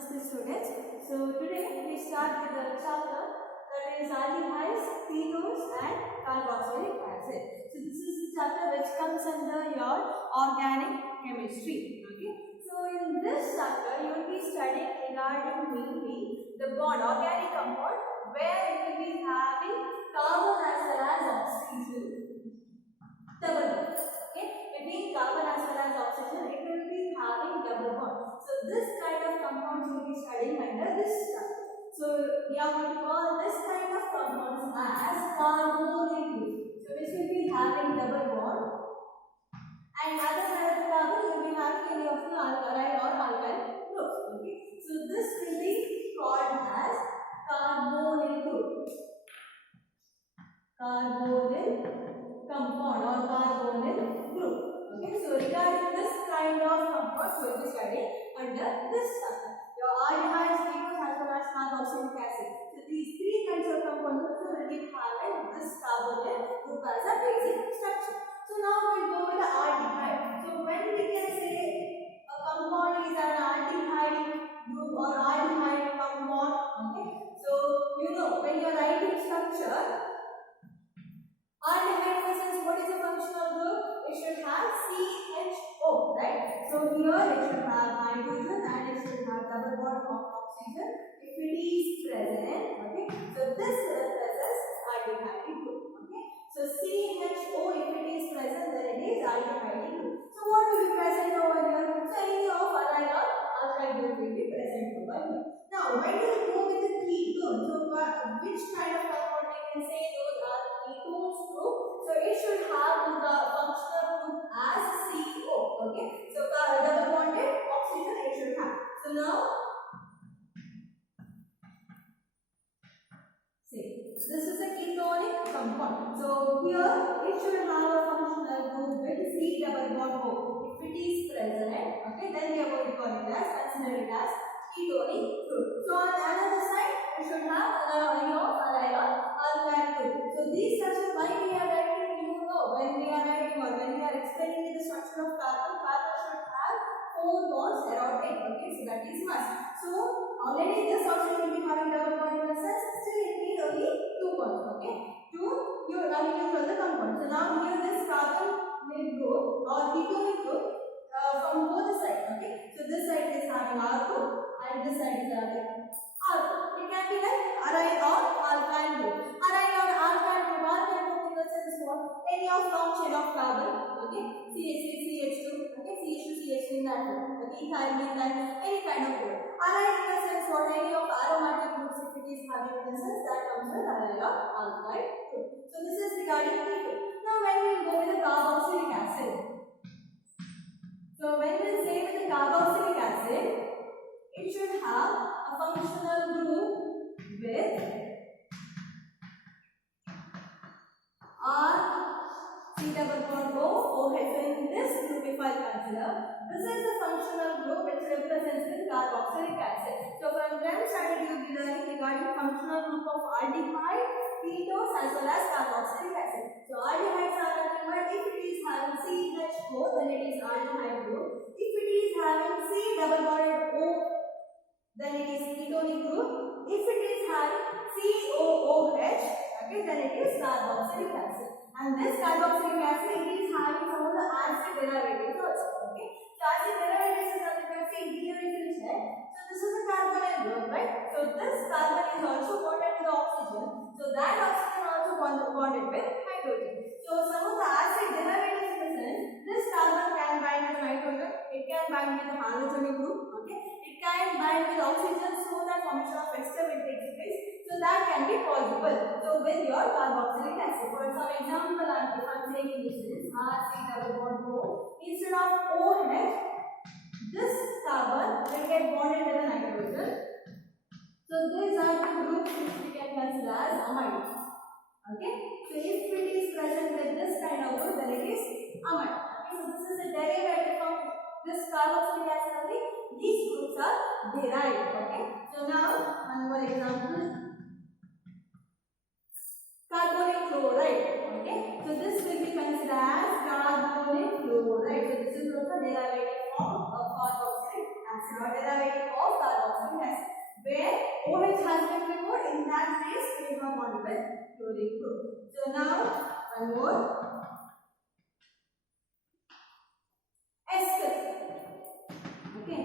Namaste students. So today we start with the chapter that is aldehydes, ketones and carboxylic acid. So this is the chapter which comes under your organic chemistry. Okay. So in this chapter you will be studying regarding mainly the bond, organic compound, where it will be having carbon as well as oxygen double bond. Okay. Between carbon as well as oxygen it will be having double bond. So this kind of compounds we will be studying under this chapter. So we are going to call this kind of compounds as carbonyl groups. So which will be having double bond, and other side of the carbon you will be having any of the alkyl or alkyl groups. Okay. So this will be called as carbonyl group. Carbonyl compound or carbonyl group. Okay, so regarding this kind of compounds we will be studying under this chapter. Your aldehydes, ketones as well as carboxylic acid. So these three kinds of compounds will be having this carbonyl group as a basic structure. So now we will go with the aldehyde. So when we can say a compound is an aldehyde group or aldehyde compound, okay. So you know when you are writing structure, aldehyde presence, what is the functional group? It should have CHO, right? So here it should have hydrogen and it should have double bond of oxygen if it is present. Okay. So this represents aldehyde group. Okay. So CHO if it is present, then it is aldehyde group. So what will be present over here? So any of allyl or alkyl group will be present over here. Now when we go with the ketone, so which kind of compound we can say those are ketones group? So it should have the functional group as CO. Okay. So double bonded oxygen it should have. So now see, this is a ketonic compound. So here it should have a functional group with C double bond O. If it is present, okay, then we are going to call it as, consider it as ketonic group. So on the other side it should have any of allyl or alkyl group. So these structures, why we are writing, you know, when we are writing or when we are explaining the structure of carbon, carbon should have 4 bonds around it. Okay, so that is must. So already this oxygen will be having double bond in the sense, still it needs only 2 bonds. Okay, to you use the compound. So now here this carbonyl group or ketonic group from both sides. Okay, so this side is having R group and this side is having R group. It can be like aryl or alkyl group. Aryl or alkyl group, alkyl group in the sense what? Any of long chain of carbon. Okay, CH3, CH2. Okay, CH2, CH3 in that group. Okay, ethyl, methyl, any kind of group. Aryl in the sense what? Any of aromatic groups if it is having in the sense that comes with aryl or alkyl group. So this is regarding ketone. Now when we go with the carboxylic acid. So when we say with the carboxylic acid, it should have a functional group with R, C double bond O, OH. So in this group if I consider, this is the functional group which represents with carboxylic acid. So from them started you will be learning regarding functional group of aldehyde, ketones as well as carboxylic acid. So aldehydes are nothing but if it is having CHO, then it is aldehyde group. If it is having C double bonded O, then it is ketonic group. If it is having COOH, okay, then it is carboxylic acid. And this carboxylic acid, it is having some of the acid derivatives also. Okay, so acid derivatives is nothing but see here if you check. So this is a carbonyl group, right? So this carbon is also bonded with oxygen. So that oxygen also bonded with hydrogen. So some of the acid derivatives in the sense, this carbon can bind with nitrogen, it can bind with the halogenic group. Okay, it can bind with oxygen, so that formation of ester will take place. So that can be possible. So with your carboxylic acid, for some example, I'm saying this is RC double bond O. Instead of OH, this carbon will get bonded with the nitrogen. So these are the groups which we can consider as amides. Okay. So if it is present with this kind of group, then it is amide. Okay. So this is a derivative from this carboxylic acid only. These groups are derived. Okay. So now one more example. Carbonyl chloride. Okay. So this will be considered as carbonyl chloride. So this is also derivative form of carboxylic acid or derivative of carboxylic bonded with chlorine group. So now one more. Ester. Okay.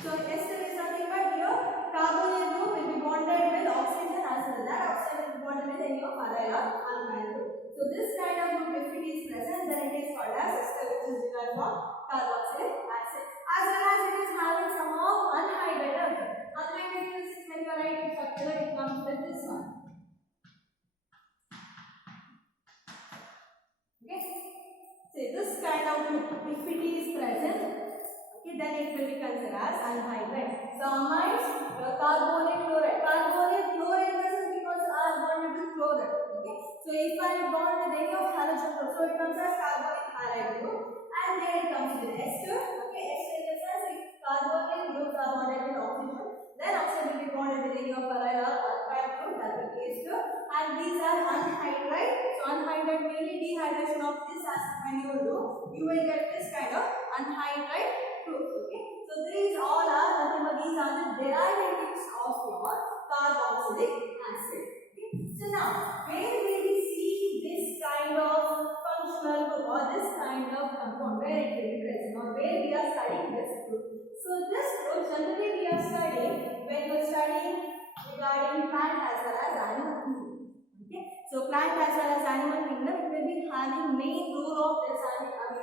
So ester is nothing but here carbonyl group will be bonded with oxygen as well. That oxygen will be bonded with any of aryl or alkyl group. So this kind of group, if it is present, then it is called as ester, which is derived from carboxylic acid. As well as it is having some of unhydrated. Unhydrated is when you write it structure, it comes with this one. Okay. So this kind of group, if it is present, okay, then it will be considered as anhydride. So amides, carbonyl chloride. Carbonyl chloride is because are bonded with chloride. Okay. So if I bond with any of halogen group, so it comes as carbonyl halide group, and then it comes with ester. Okay, ester in the sense if carbonyl groups are bonded with oxygen, then oxygen will be bonded with any of aryl or alkyl group, that will be ester. And these are anhydride. So anhydride mainly dehydration of this acid when you do, you will get this kind of anhydride group. Okay. So these all are nothing but these are the derivatives of your carboxylic acid. Okay. So now where will we see this kind of functional group or this kind of compound, where it will be present or where we are studying this group? So this group generally we are studying when we are studying regarding plant as well as animal kingdom. Okay. So plant as well as animal kingdom, it will be having main role of this aldehydes as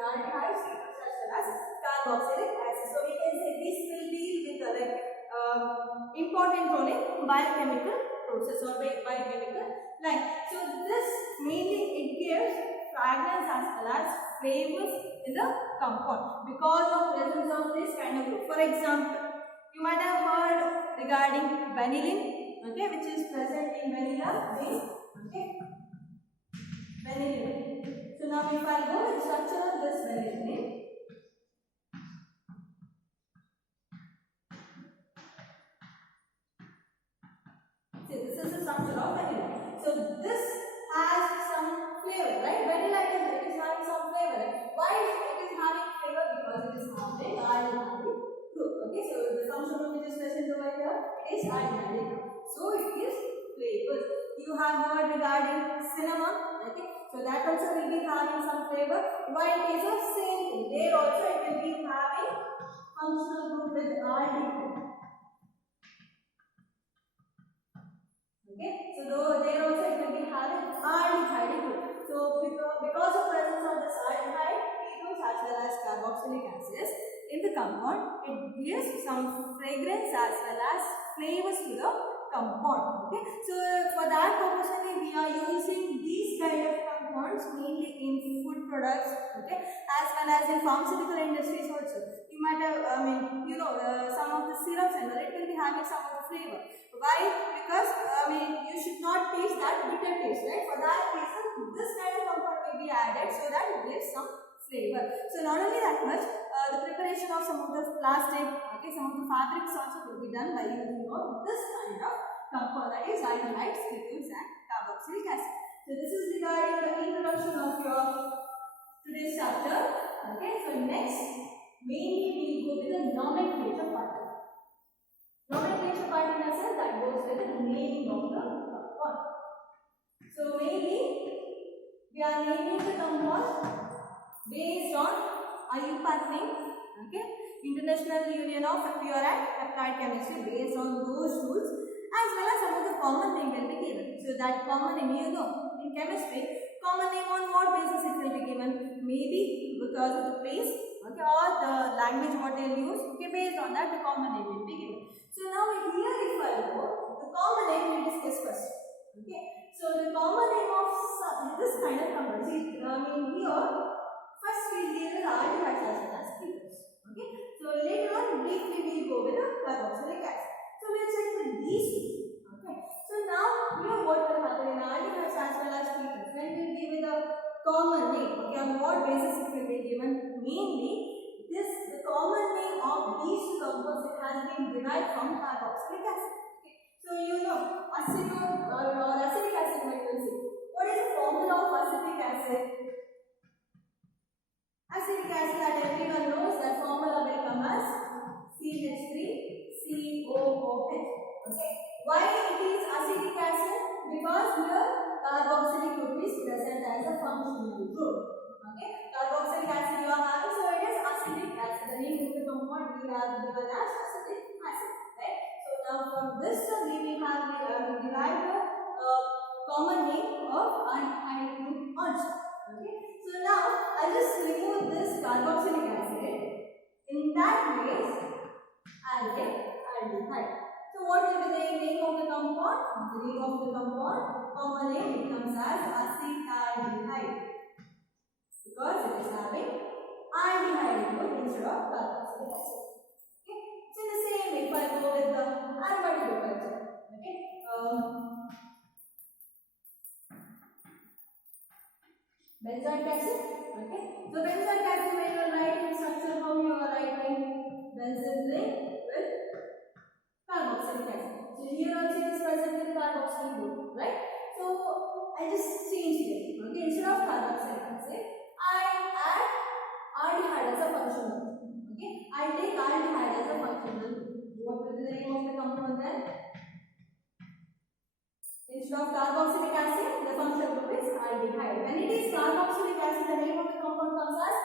well as carboxylic acid. So we can say this will deal with important role in biochemical process or biochemical line. So this mainly it gives fragrance as well as flavors in the compound because of presence of this kind of group. For example, you might have heard regarding vanillin, okay, which is present in vanilla bean. Okay, vanillin. So now if I go with structure of this vanillin, see this is the structure of vanilla. So this has some flavor, right? Vanilla it is having some flavor. Right? Why it is having flavor? Because it is having aldehyde group. Okay, so the function of which is present over here is aldehyde group. So it gives flavors. You have heard regarding cinnamon. Okay, so that also will be having some flavor. Why it is the same thing. There also it will be having functional group with aldehyde. Okay, so there also it will be having aldehyde group. So because of presence of this aldehyde groups as well as carboxylic acids in the compound, it gives some fragrance as well as flavors to the compound. Okay, so for that purpose only we are using these kind of compounds mainly in food products. Okay, as well as in pharmaceutical industries also. You might have, some of the syrups and all, it will be having some of the flavor. Why? Because you should not taste that bitter taste, right? For that reason, this kind of compound will be added so that it gives some flavor. So not only that much, the preparation of some of the plastic, okay, some of the fabrics also will be done by using this kind of compound, that is aldehydes, ketones and carboxylic acid. So this is regarding the introduction of your today's chapter. Okay, so next mainly we will go with the nomenclature part. Nomenclature part in a sense that goes with the naming of the compound. So mainly we are naming the compound based on IUPAC name, okay, International Union of Pure and Applied Chemistry, based on those rules, as well as some of the common name will be given. So that common name, in chemistry, common name on what basis it will be given? Maybe because of the place, okay, or the language what they will use. Okay, based on that the common name will be given. So now here if I go, the common name we discuss first. Okay, so the common name of this kind of compound. See, here first we deal with aldehydes as well as ketones. Okay, so later on briefly we will go with the carboxylic acid. So we will check with these two. Okay, so now here what will happen in aldehydes as well as ketones? When we give it a common name, okay, on what basis it will be given? Mainly the common name of these two compounds has been derived from carboxylic acid. Okay, so acetone or acetic acid might be say. What is the formula of acetic acid? Acetic acid, that everyone knows, that formula will come as CH3COOH. Okay, why it is acetic acid? because here carboxylic group is present as a functional group. Okay, carboxylic acid you are having, so it is acetic acid. The name of the compound we have given as acetic acid. Right. So now from this we have derived the common name of aldehyde group also. Okay. So now I just remove this carboxylic acid. In that case, aldehyde. So what will be the name of the compound? The name of the compound, common name becomes as acetaldehyde because it is having aldehyde group instead of carboxylic acid. Okay. So in the same way, if I go with the aromatic group also. Okay. Benzoic acid. Okay. So benzoic acid, when you are writing structure, how you are writing? Benzene ring with carboxylic acid. So here also it is present in carboxylic group, right? So I just change it. Okay, instead of carboxylic acid, I add aldehyde as a functional group. Okay, I take aldehyde as a functional group. What will be the name of the compound then? Instead of carboxylic acid, the functional group is aldehyde. When it is carboxylic acid, the name of the compound comes as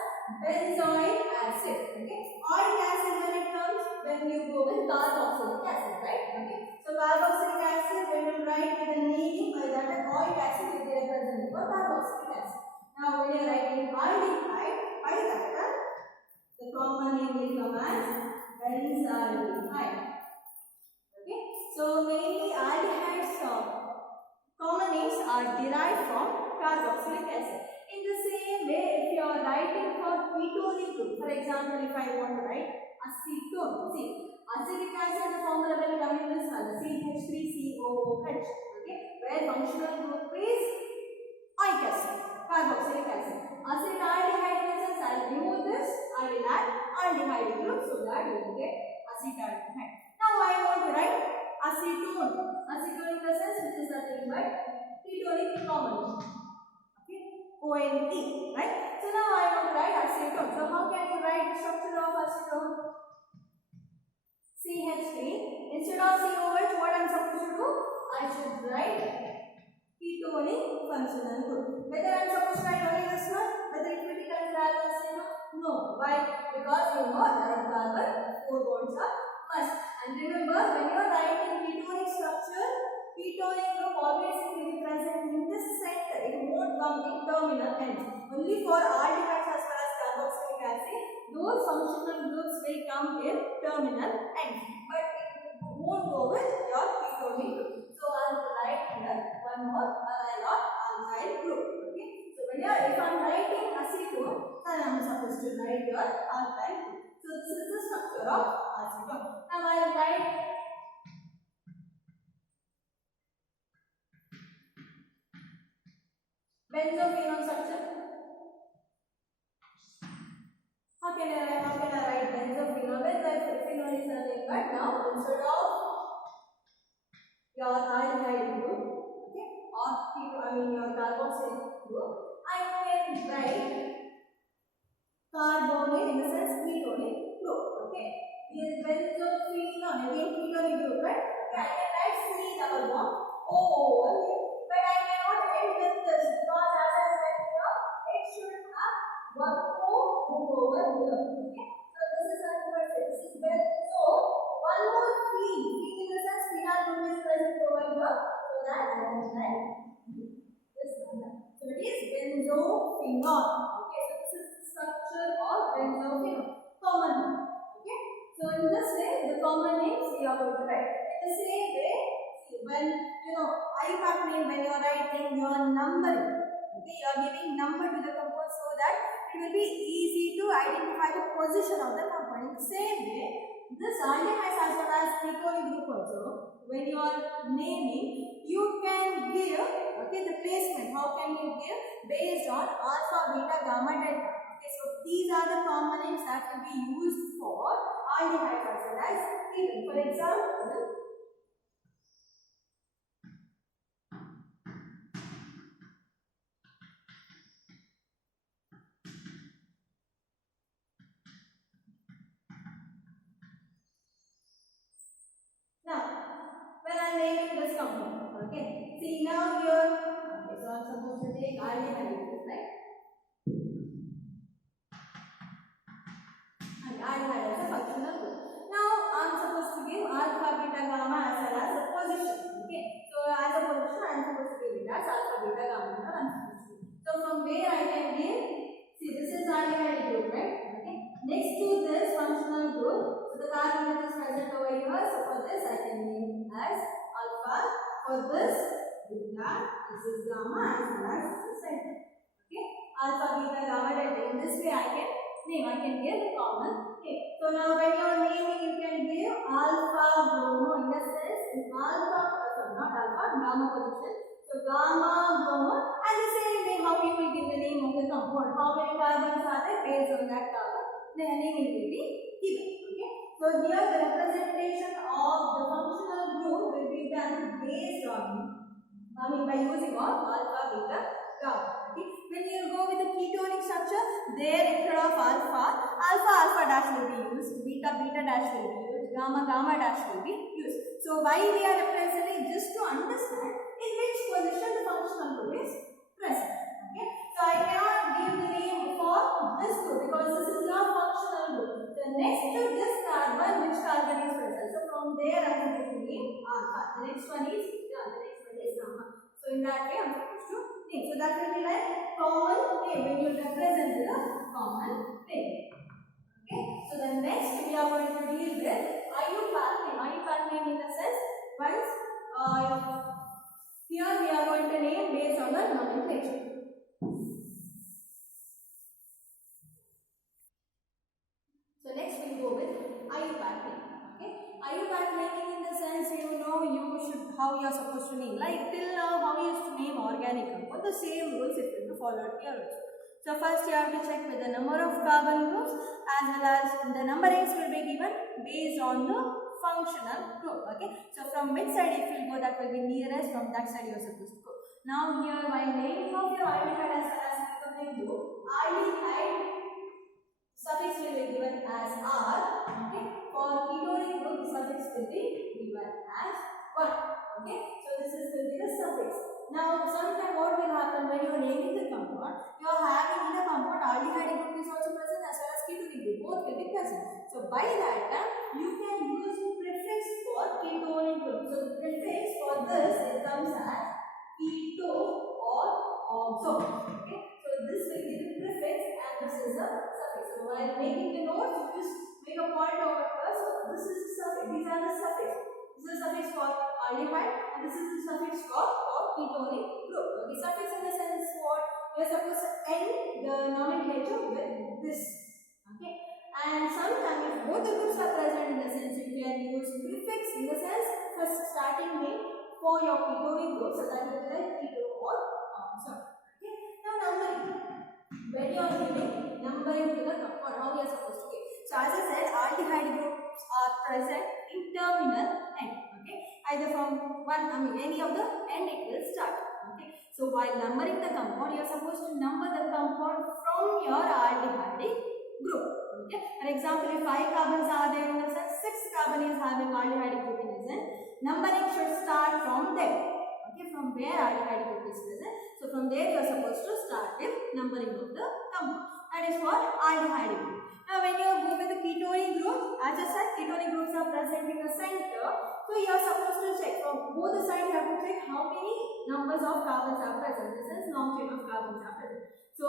benzoic acid. Okay, oic acid when it comes when you go with carboxylic acid, right? Okay, so carboxylic acid when you write with the name by that oic acid will be represented for carboxylic acid. Now when you are writing aldehyde by that the common name will come as benzaldehyde. Okay, so mainly aldehydes common names are derived from carboxylic acid. In the same way, if you are writing for ketonic group, for example, if I want to write acetone, see, acetic acid, the formula will come in this one, CH3COOH, okay, where functional group is oic acid, carboxylic acid. Acetaldehyde in the sense, I will remove this, I will add aldehyde group so that you will get acetaldehyde. Now I want to write acetone. Acetone in the sense which is nothing but ketonic common. Okay, ONE, right? So now I want to write acetone. So how can you write the structure of acetone? CH3. Instead of COH, what I am supposed to do? I should write ketonic functional group. Whether I am supposed to write only this one, whether it will be considered as acetone? No. Why? Because you know there are carbon 4 bonds are must. And remember, when you are writing ketonic structure, ketonic group always will be present in this center. It won't come in terminal ends. Only for aldehydes as well as carboxylic acid, those functional groups will come in terminal ends. But it won't go with your ketonic group. So I will write here one more alkyl group. Okay. So when you are, if I am writing acetone, then I am supposed to write your alkyl group. So this is the structure of acetone. Now I will write benzophenone structure. How can I write benzophenone? Benzophenone is nothing but now instead of your aldehyde group, okay, or your carboxylic group, I can write carbonate in the sense ketonic group. Okay, here benzophenone again ketonic group, right? Okay, I can write C double bond O over here, but I cannot end with this because as I said here, it should have one O over here. Okay, so this is a this is benzo. One more phenol in the sense phenol group is present over here, so that I can write this one. So it is benzophenone. Okay, so this is the structure of benzophenone, common name. Okay, so in this way the common names we are going to write. In the same way, see, when you know IUPAC name, when you are writing your numbering, okay, you are giving number to the compound so that it will be easy to identify the position of the compound. In the same way, this aldehydes as well as ketonic group also, when you are naming, you can give, okay, the placement. How can you give? Based on alpha, beta, gamma, delta. Okay, so these are the common names that will be used for aldehydes as well as ketone. For example, now when I am naming this compound, okay, See now here, okay, so I'm supposed to take aldehyde group, right? And aldehyde as a functional group. Now I'm supposed to give alpha, beta, gamma as well as a position. Okay, so as a position I'm supposed to give it as alpha, beta, gamma. I'm supposed to. So from where I can give, see this is aldehyde group, right? Okay. Next to this functional group, so the carbon is present over here. So for this I can name as alpha. For this beta, this is gamma as well as this is delta. Okay, alpha, beta, gamma, delta. In this way I can name. I can give the common name. So now when you are naming, you can give alpha bromo in the sense in alpha, not alpha, gamma position. So gamma bromo, and the same way how you will give the name of the compound. How many carbons are there based on that carbon? The naming will be given. Okay. So here the representation of the functional group will be done based on, by using of alpha, beta, gamma. Okay. When you go with the ketonic structure, there instead of alpha, alpha dash will be used, beta dash will be used, gamma dash will be used. So why we are representing, just to understand in which position the functional group is present. Okay. So I cannot give the name for this group because this is your functional group. The next to this carbon, which carbon is present? So from there I will give the name alpha. The next one is beta. The next one is gamma. So in that way I'm supposed to name. So that will be like common name when you represent the common name. Okay. So the next we are going to deal with IUPAC name. IUPAC name in the sense once here we are going to name based on the nomenclature. So next we go with IUPAC name. Okay. IUPAC naming in the sense how you are supposed to name. Like till now how you used to name organic compound, the same rules it will be followed here also. So first you have to check with the number of carbon groups as well as the numberings will be given based on the functional group. Okay. So from which side if you go, that will be nearest, from that side you are supposed to go. Now here while naming of your aldehyde as well as becoming group, aldehyde suffix will be given as R. Okay. For ketonic group, the suffix will be given as 1. Okay. So this will be the suffix. Now sometimes what will happen when you are naming the compound, you are having in the compound aldehyde group is also present as well as ketonic group, both will be present. So by that time you can use prefix for ketonic group. So the prefix for this it comes as keto or oxo. Okay. So this will be the prefix and this is the suffix. So while making the notes, you just make a point over here. So this is the suffix. These are the suffix. This is the suffix for aldehyde and this is the suffix for ketonic group. Okay. Suffix in the sense what you are supposed to end the nomenclature with this. Okay. And sometimes if both the groups are present in the sense, you can use prefix in the sense first starting name for your ketonic group. So that will be like keto or oxo. Okay. Now numbering. When you are giving numbering to the compound, how we are supposed to give. So as I said, aldehyde groups are present in terminal end. Okay. Either from any of the end it will start. Okay. So while numbering the compound, you are supposed to number the compound from your aldehyde group. Okay. For example, if 5 carbons are there in the sense, 6 carbon is having aldehyde group in the sense, numbering should start from there. Okay. From where aldehyde group is present. So from there you are supposed to start with numbering of the compound. That is for aldehyde group. Now when you go with the ketonic group, as I said, ketonic groups are present in the center. So you are supposed to check from both the sides. You have to check how many numbers of carbons are present. This is long chain of carbons are present. So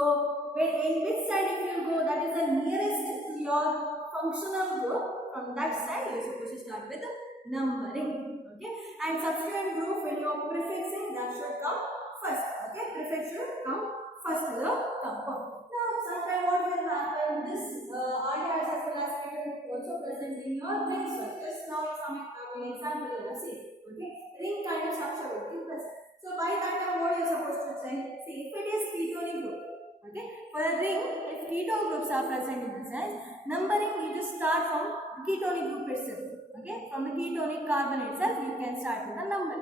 when in which side if you go, that is the nearest to your functional group. From that side you are supposed to start with the numbering. Okay. And subsequent group when you are prefixing, that should come first. Okay. Prefix should come first to the compound. Now sometimes what will happen, this aldehyde as well as ketone also present in your ring structure. Just now some example you have seen. Okay. Ring kind of structure will be present. So by that time what you are supposed to check? See if it is ketonic group. Okay. For a ring, if ketone groups are present in the sense, numbering you just start from the ketonic group itself. Okay. From the ketonic carbon itself you can start with the number.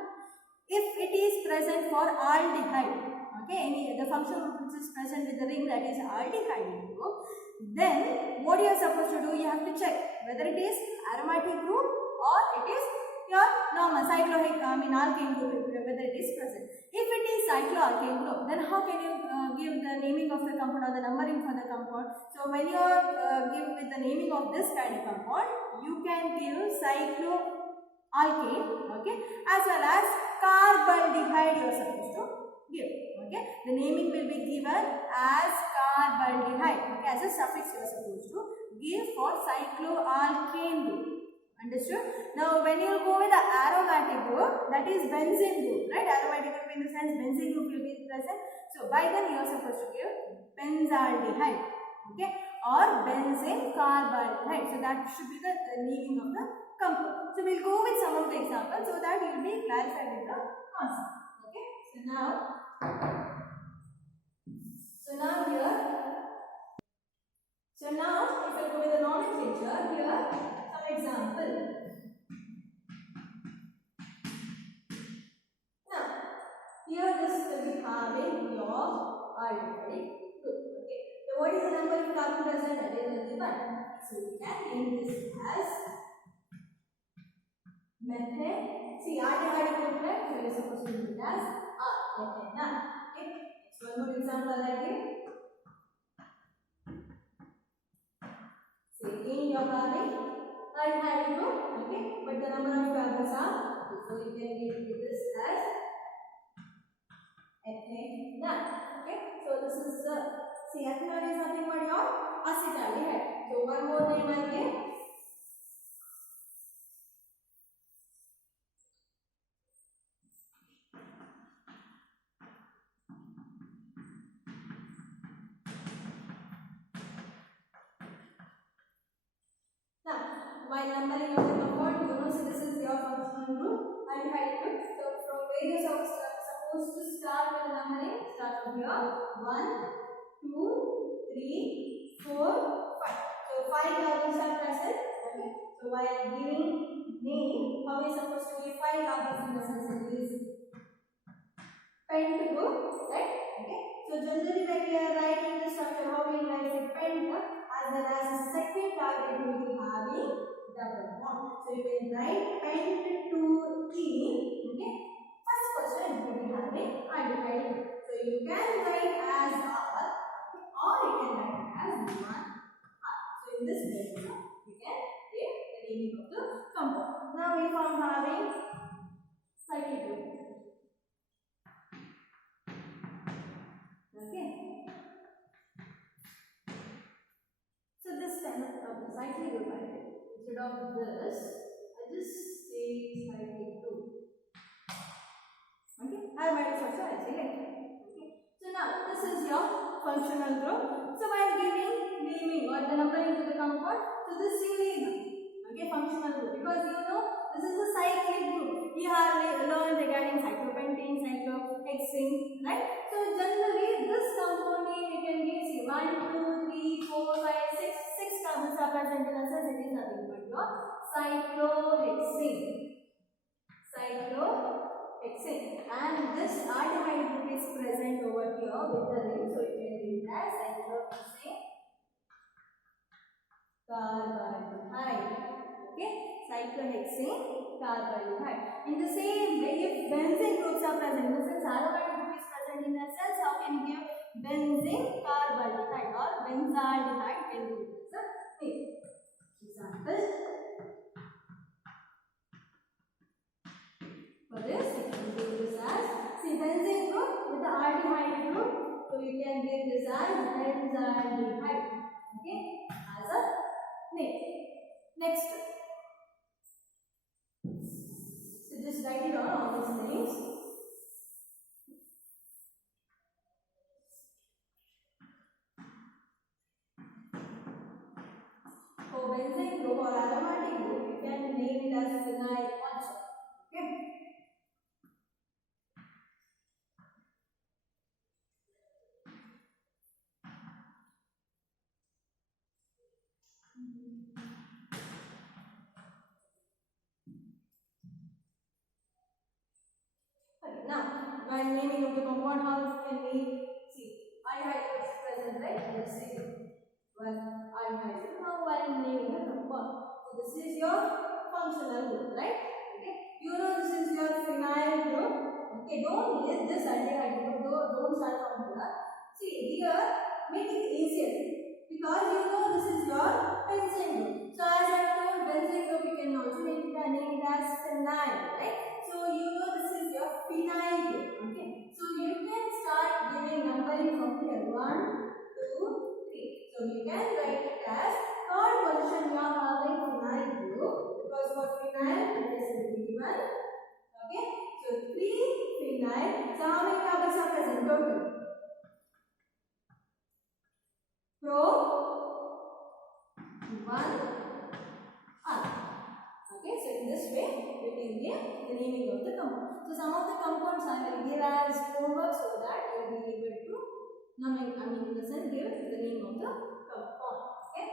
If it is present for aldehyde, okay, the functional group which is present with the ring, that is aldehyde group, then what you are supposed to do, you have to check whether it is aromatic group or it is your normal alkane group, whether it is present. If it is cycloalkane group, then how can you give the naming of the compound or the numbering for the compound? So when you are give with the naming of this kind of compound, you can give cycloalkane, okay, as well as carbonaldehyde you are supposed to give. Okay, the naming will be given as carbonaldehyde. Okay, as a suffix you are supposed to give for cycloalkane group. Understood? Now, when you go with the aromatic group, that is benzene group, right? Aromatic group in the sense benzene group will be present. So, by then you are supposed to give benzaldehyde, okay, or benzene carbonaldehyde. So, that should be the naming of the compound. So, we'll go with some of the examples so that you will be clarified with the concept. Okay. So now if I go with the nomenclature, here some example. Now, here this will be having your aldehyde group. Okay. So, what is the number of carbon present? That is only 1. So, we can name this as methane. See, aldehyde group, right? So, we are supposed to name it as methane. Okay. Next, one more example like this. So, again you are having aldehyde group, okay, but the number of carbons are 2. So, you can give this as ethane. Okay. So, this is see, ethanol is nothing but your acetaldehyde. So, one more name I give. While numbering of the compound, you know, so this is your functional group, aldehyde group. So from where you are supposed to start with the numbering, start from here. 1, 2, 3, 4, 5. So 5 carbons are present. Okay. So while giving name, how is supposed to give 5 carbons in the sense it is pent group, right? Okay. So generally when we are writing the structure, how we write it pent, as well as the second target will be having double bond. So you can write pent-2-ene. Okay. First person will be having aldehyde. So you can write as R, or you can write as 1R. So in this way, you can take the naming of the compound. Now if I am having cyclic group. Okay. So this kind of cyclic group, instead of this, I just say cyclic group. Okay. Aromatics also I say later. Okay. So now this is your functional group. So while giving naming or the numbering to the compound, so this you need. Okay, functional group, because you know this is a cyclic group. You have learned regarding cyclopentane, cyclohexane, right? So generally this compound name you can give, see, 1, 2, 3, 4, 5, 6 carbons are present in the sense it is nothing but your cyclohexane. And this aldehyde group is present over here with the ring, so you can read as cyclohexane carbonaldehyde. Okay, cyclohexane carbonaldehyde. In the same way, if benzene groups are present, in the sense aromatic group is present in that sense, how can you give benzene carbonaldehyde or benzaldehyde? Can be used as a name. Example. For this, you can give this as, see, benzene group with the aldehyde group, so you can give this as benzaldehyde. Okay, as a name. Next. So just write it on all these names. For benzene group or aromatic group, you can name it as phenyl also. Okay. Now, while naming of the compound, how can we see? Aldehyde is present, right? Let's say aldehyde. Now, while naming the compound, so this is your functional group, right? Okay. because you know this is your benzene group. So as I told, benzene group you can also name it as phenyl, right? So you know this is your phenyl group. Okay. So you can start giving numbering from here 1, 2, 3. So you can write it as third position you are having phenyl group because for phenyl it is given. Okay. So 3 phenyl. So how many carbons are present total? Pro 1 R. Okay, so in this way we can give the naming of the compound. So some of the compounds I will give as homework so that you will be able to in the sense give the name of the compound. Okay.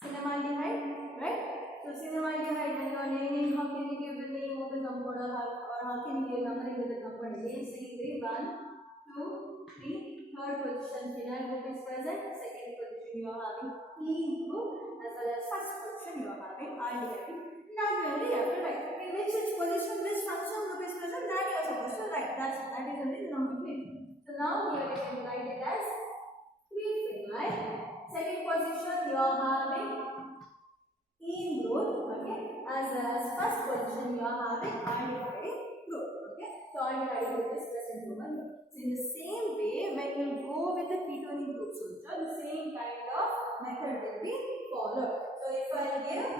Cinnamaldehyde, right? So cinnamaldehyde, when you are naming, how can you give the name of the compound or how can you give numbering with the compound? Again, same way, 1, 2, 3. Third position, phenyl group is present. Second position, you are having ene group, as well as first position, you are having aldehyde. Now, you have to write. Okay, which position, which function group is present, that you are supposed to write. That is only the nomenclature. So now here you can write it as 3 phenyl. Second position, you are having ene group, okay, as well as first position you are having aldehyde group, okay. So aldehyde group is present over here. So in the same way, when you go with the ketonic groups also, the same kind of method will be followed. So if I give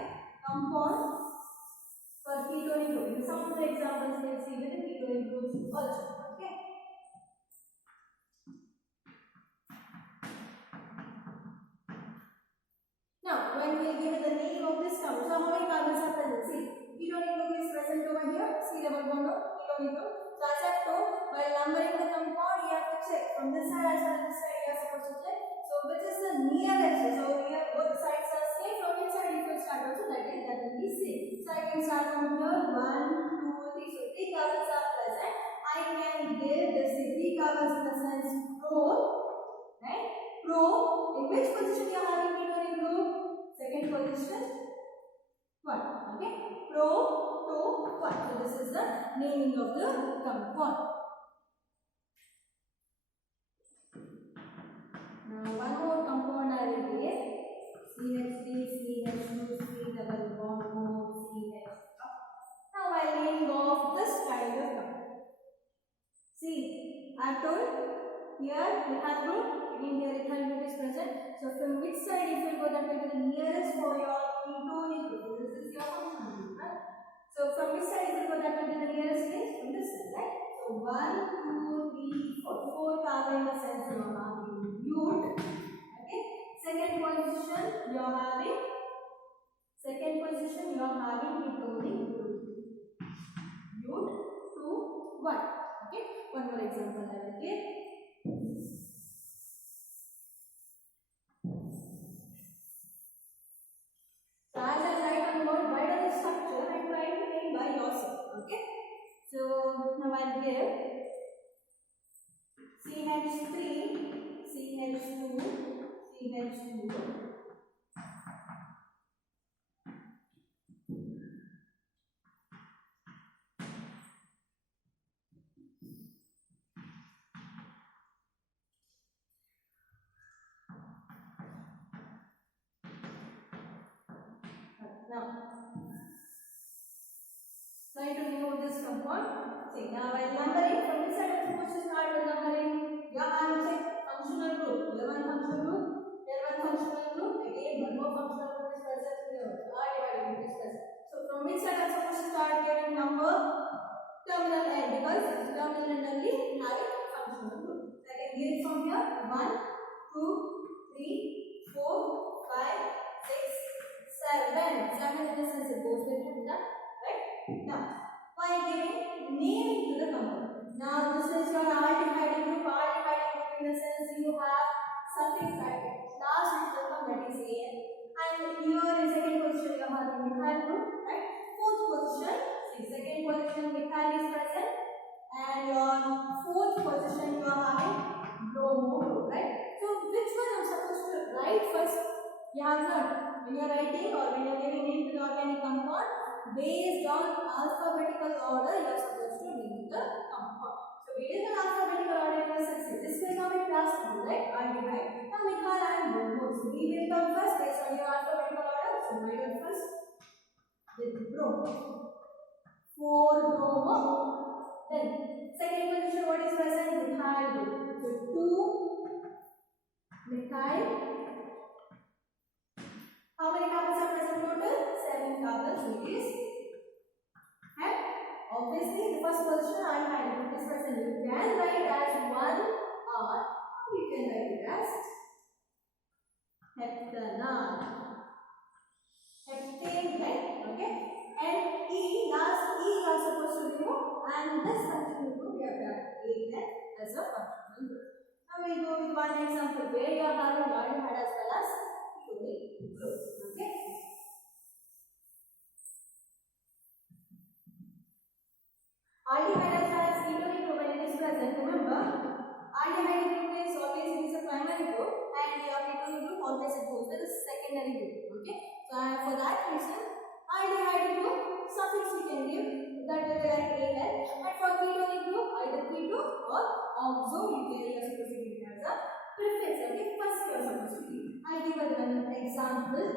compound for ketonic group, some of the examples you will see with the ketonic groups also, okay. Now, when we give the name of this compound, so how many carbons are present? See, ketonic group is present over here. C double bond of ketonic group. So as I told, while numbering the compound, you have to check from this side as well as this side. You are supposed to check. So which is the nearest? So here both sides are same. From which side you can start also? That will be same. So I can start from here. 1, 2, 3. So 3 carbons are present. I can give this 3 carbons in the sense pro, right? Pro. In which position you are having ketonic group? Second position 1. Okay. Pro to 1. So this is the naming of the compound. Now one more compound I will give. CH3, CH2, C double bond O, CH. Now I will name of this kind of compound. See, I have told here ethyl group. Again here ethyl group is present. So from which side if you go, that will be the nearest for your ketonic group. This is your functional group, right? So from which side if you go, that will be the nearest place from this side, right? So 1, 2, 3, 4. 4 carbon in the sense you are having bute. Okay. Second position you are having ketonic group. Bute 2, 1. Okay. One more example I will give. So as I write on board, write on the structure and try to name by yourself. Okay. So now I'll give CH3, CH2, CH2. Now, try to remove this compound. See, now while numbering, from which side I'm supposed to start the numbering? Yeah, I will check functional group. Here one functional group, here one functional group, again one more functional group is present here. Aldehyde group is present. So from which side I'm supposed to start giving number? Terminal end, because terminal end only having functional group. So I can give from here 1, 2, 3, 4, 5, 6, 7. 7 in the sense it goes with it, right? Now, by giving name to the compound. Now, this is your aldehyde group. Aldehyde group in the sense you have suffix at last term, that is AN. And here in second position you are having methyl group, right? Fourth position, see, second position methyl is present. And your fourth position you are having bromo group, right? which one I'm supposed to write first? You have not. When you are writing or when you are giving name to the organic compound, based on alphabetical order, you are supposed to name the compound. So based on alphabetical order, you are this will come in class 2, right? Aldehyde. Now methyl and bromo. So we will come first based on your alphabetical order. So write down first with bromo. 4 bromo. Then second position, what is present? Methyl group. So 2 methyl. How many carbons are present total? 7 carbons. So it is. And obviously the first position aldehyde group is present. You can write as 1 or you can write it as heptanol. Heptane, right? Okay. And E, last E you are supposed to remove, and this functional group we have done A as a functional group. Now we go with one example where you are having aldehyde as well as ketonic group. Okay. Aldehyde as well as ketonic group when it is present, remember aldehyde group is always it is a primary group and your ketonic group always it goes with a secondary group. Okay. So for that reason aldehyde group suffix we can give, that will be like AL, and for ketonic group either keto or oxo you are supposed to give it as a prefix. Okay, first you are supposed to give. I'll give an example.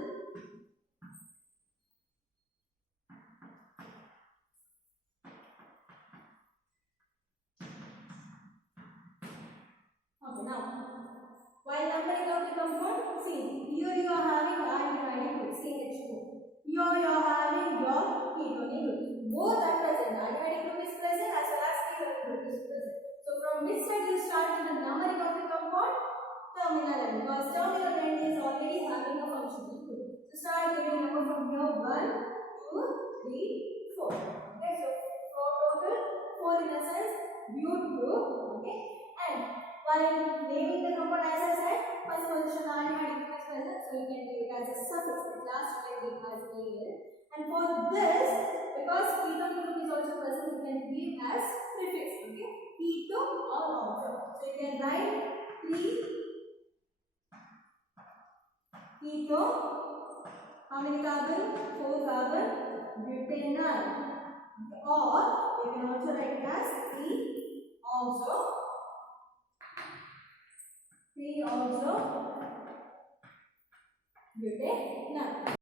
Okay, now while numbering out the compound, see here you are having aldehyde group CH2. Here you are having your ketonic group. Both are present. Aldehyde group is present as well as ketonic group is present. So from which side you start with the numbering of the compound? Terminal end, because terminal end is already having a functional group. So start giving number from here 1, 2, 3, 4. Okay, so for total 4 in a sense, bute group. Okay, and while naming the compound as I said, first position aldehyde group is present, so you can give it as a suffix. The last you can give as AL. And for this, because ketonic group is also present, you can give as prefix. Okay, keto or oxo. So you can write 3 keto. How many carbon? 4 carbon. Butanol. Okay. Or you can also write it as 3 oxo. 3 oxo butanol.